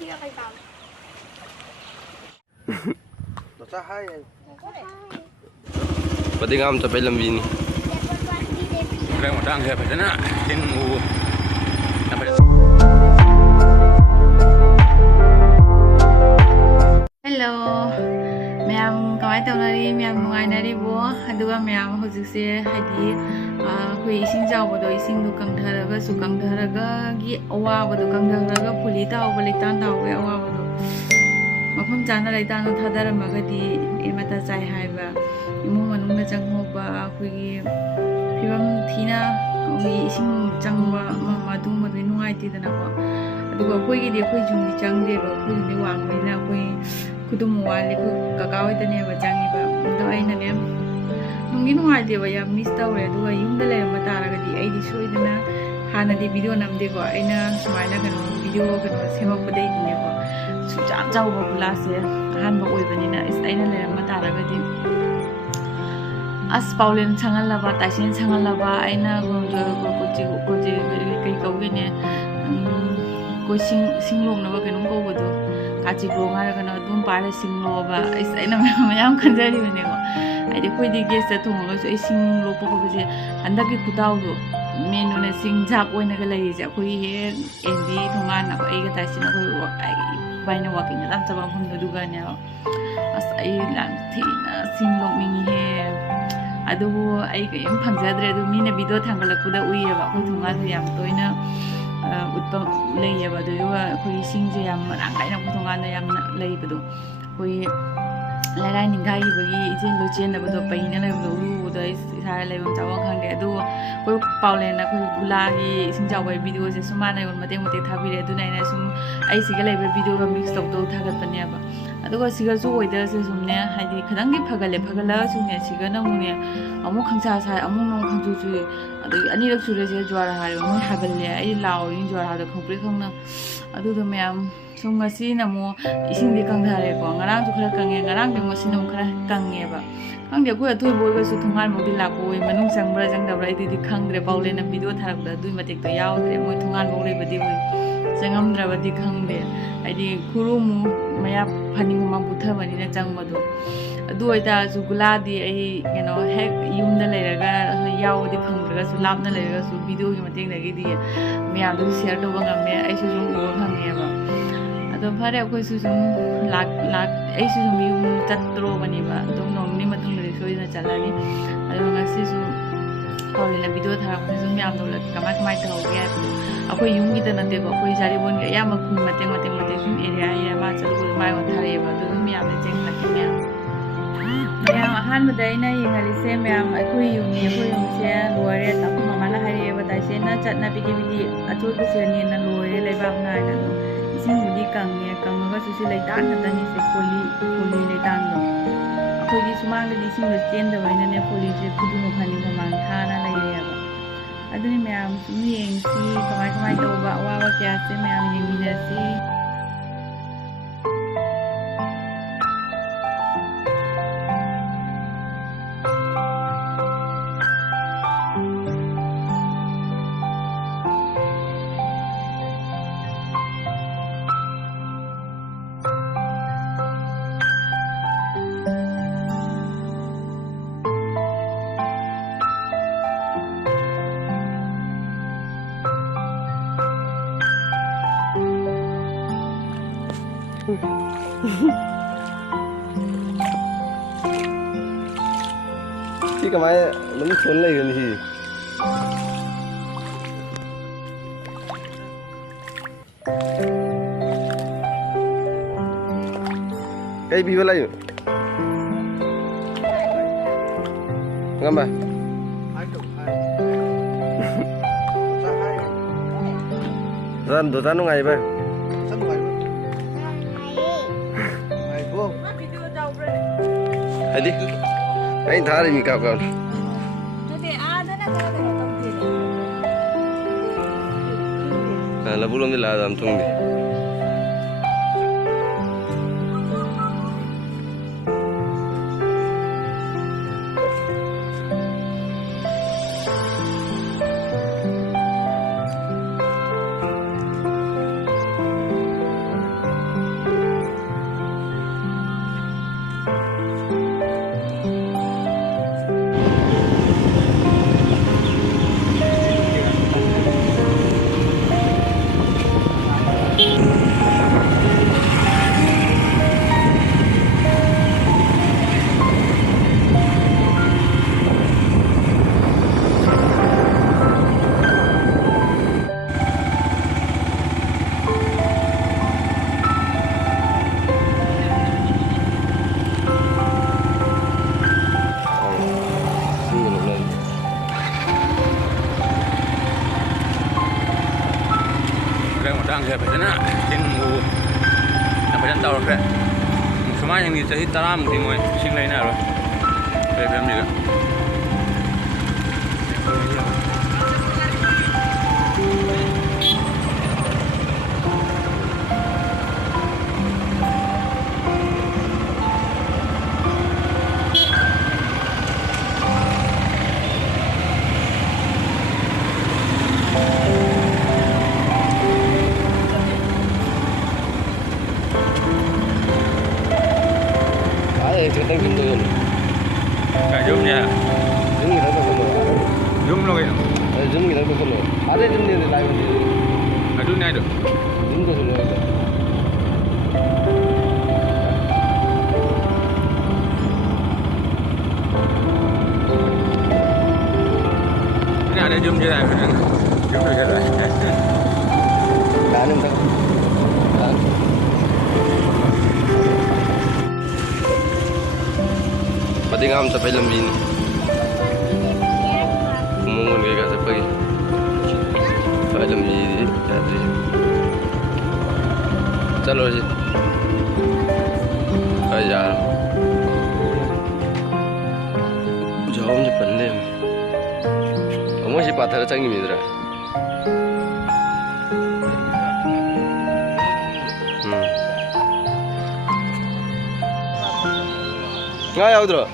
Kia kay Bam. Sa hai. Pati nga am tapay lambi ni. Kaya mo tang hepet na tin u. Hello. Ma'am, kamay tawnari ma'am nungainari bo. Aduga ma'am hojikse haidi koi ising jawbodo ising du kangtharaga su kangtharaga gi awabado kangtharaga puli tawba litan tawbe awabado. Mafam jana laitan thadaramagadi emata chai haiba imung manungna changhoba koi phibam thina koi ising changba madung madui nungaitidana ko. Aduga koi gi koi jungdi changde ba koi jungdi wangnina koi kudum wali ko kakawai tane ba jangi ba do ai na ne nungi nuai de ba ya miss tawre do ga yum da le ma tara ga di ai di soi dana hana di video nam de ko ai na sumaina ga video ga semak ba dei ne ko su cha cha ba bula se han ba oi bani na is ai na le ma tara ga di as paulen changal la ba tasin changal la ba ai na go ko ji kai kau ge ne ko sing long na ba ke nong ko bo do kachi go ngara kana dum para singlo ba is aina mayam khanjari bane ko ai de khoi di ges ta thong ga so ai sing lo po ko je anda ki kutaw do menu na sing jak oina ga lai ja khoi he endi thonga na ko ai ga ta sin ko ai baina wa ki na lam cha ba phun du ga nya as ai lan thi na sing lo mi he adu ai ga yam phangjadre du mi na video thangal ku da ui ba ko thonga du yam toina utpam lei ba do khoi sing je yam rang kai na ko thonga na yam lei ba do khoi lai lai ningai ba gi ijin lo chen na ba do pai na lai ba do da isa lai bam chawa khang de do khoi paule na khoi bula gi sing jaw ba video je suma na yon mate mate thabi re du nai na sum ai siga lai ba video ga mix tok do thagat pa ne ba aduga siga zu oi da se sum ne haidi khadang gi phagala su ne siga na mu ne amu khangsa sa amu nong khangju ju adu ani rak su re je jwara ha mo hagal le ai lao yin jwara ha da khongpri khongna adu do myam sum ngasi na mo ising di kang thare ko ngarang ju khara kange ngarang de mo sin mo khara kange ba kang de ko thoi boi ga su thungal mo di la ko oi manung sangbra jang da rai di khang dre paule na video tharak da dui matek to yaw dre mo thungal mo re ba di boi jangam dra ba di khang de ai di khuru mu maya phani ma butha bani na jang ma do adu oi da ju gula di ai hek yum da le ga yaw di phang dra su lap na le ga su video gi matek da gi di mya du share do ba ngam me ai su ju mo khang ne ba ado phare ko su ju lak ai su ju mi tat tro bani ba dum nom ni matung le soi na chala ni ado nga si su paule na video thara ko su myam do la kamai ta ho ga akoi yung gi da na de ko akoi jari bon ga ya ma khun matek sum area ya ma chal ko mai wa thare ba do myam le cheng la ki myam ma'am Ahmad यंगलीसे ma'am अखोई यूनी से लोरे तब मामाना हरिबताइसे ना चटना पिकी अचोबसे नेना लोरे लेबाबना इसिंगबुदी कंगे कंगगा सुसि लेतान नतनी से खोली लेतान दो अखोई सुमांग इसिंग चेन दबाइने खोली से खुदु मफानी गमांग थाना लेरेबा अदुनी मैम सुम येंसी कमाय तोबा वावा क्या से ma'am येंगिनसी Chứ cái máy nó mới xuống này gần gì cái bị vậy ngâm à Ran đồ nó ngày vậy Hadi anh thả đi mình cào cào là belum lah dalam tunggu. พยัญชนะเราแค่สมัยอย่างนี้จะฮิตตารามทีมวยชิงเลยนะหรอเลยแบบนี้ละKita tengok tu. Gak jom ya. Jom kita tengok tu. Jom lo gitu. Jom kita tengok tu. Ada jom ni live ni. Aduh ni ada. Jom tu tu. Ini ada jom je lah. Jom tu je lah. Dah ni tak. Pati nga sa film ini. Kumungun kayo sa pagi. Film ini tadi. Chalo ji. Aja. Jauh je pandai. Kamu si pathar changi midra. Nggak ya udra.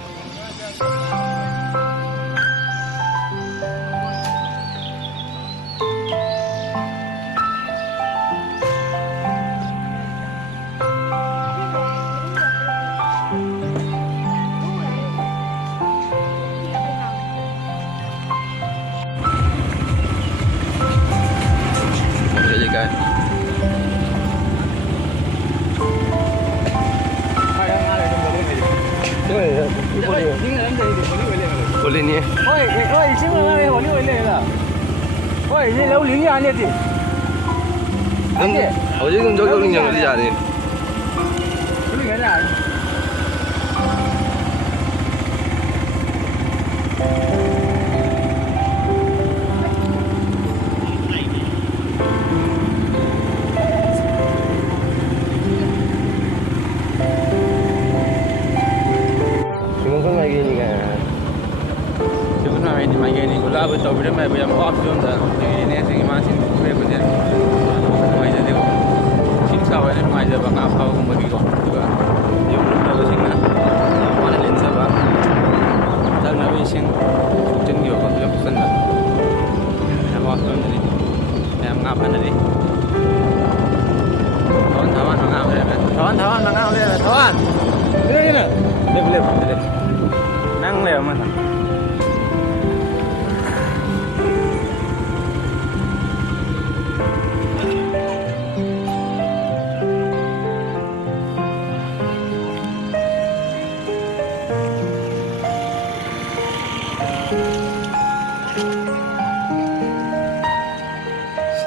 Jadi kan. Boleh ni. Oi, sini mana ni? Boleh boleh lah. Oi, ni lalu ni ada ni. Aku jadi menjaga orang yang ada ni. Ini ada. Ini gula betul betul mai bayam off zone dah. Ini sing masih boleh betul. Mai jadi ko. Sing sawa ni mai jadi bang apa ko bagi ko. Juga. Yo belum sing na. Mana len sa ba. Dak na wi sing tung yo ko yo pesan na. Nam off zone ni. Nam ngap ana ni. Tawan ngap le. Tawan ngap le. Tawan. Ini ni. Boleh. Nang le mana.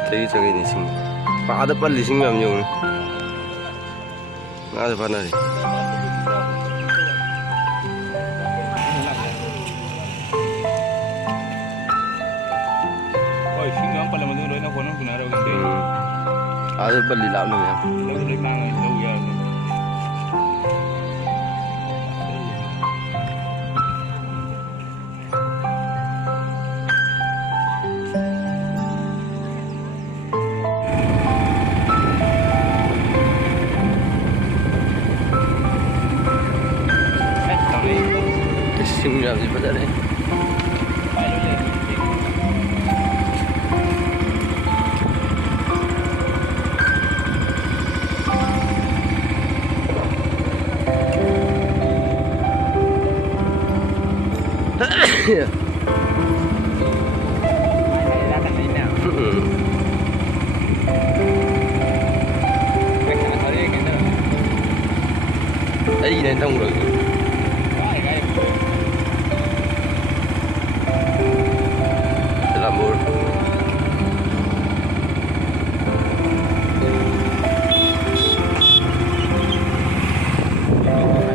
Tadi cakap ni sing. Pak ada pali sing macam ni. Ada apa nari? Oh, sing yang paling mana orang nak konon guna orang tu. Ada pali lah ni. Lalu mang lalu ya. Sing macam ni pada ni. Ấy này thông rồi. Làm buồn.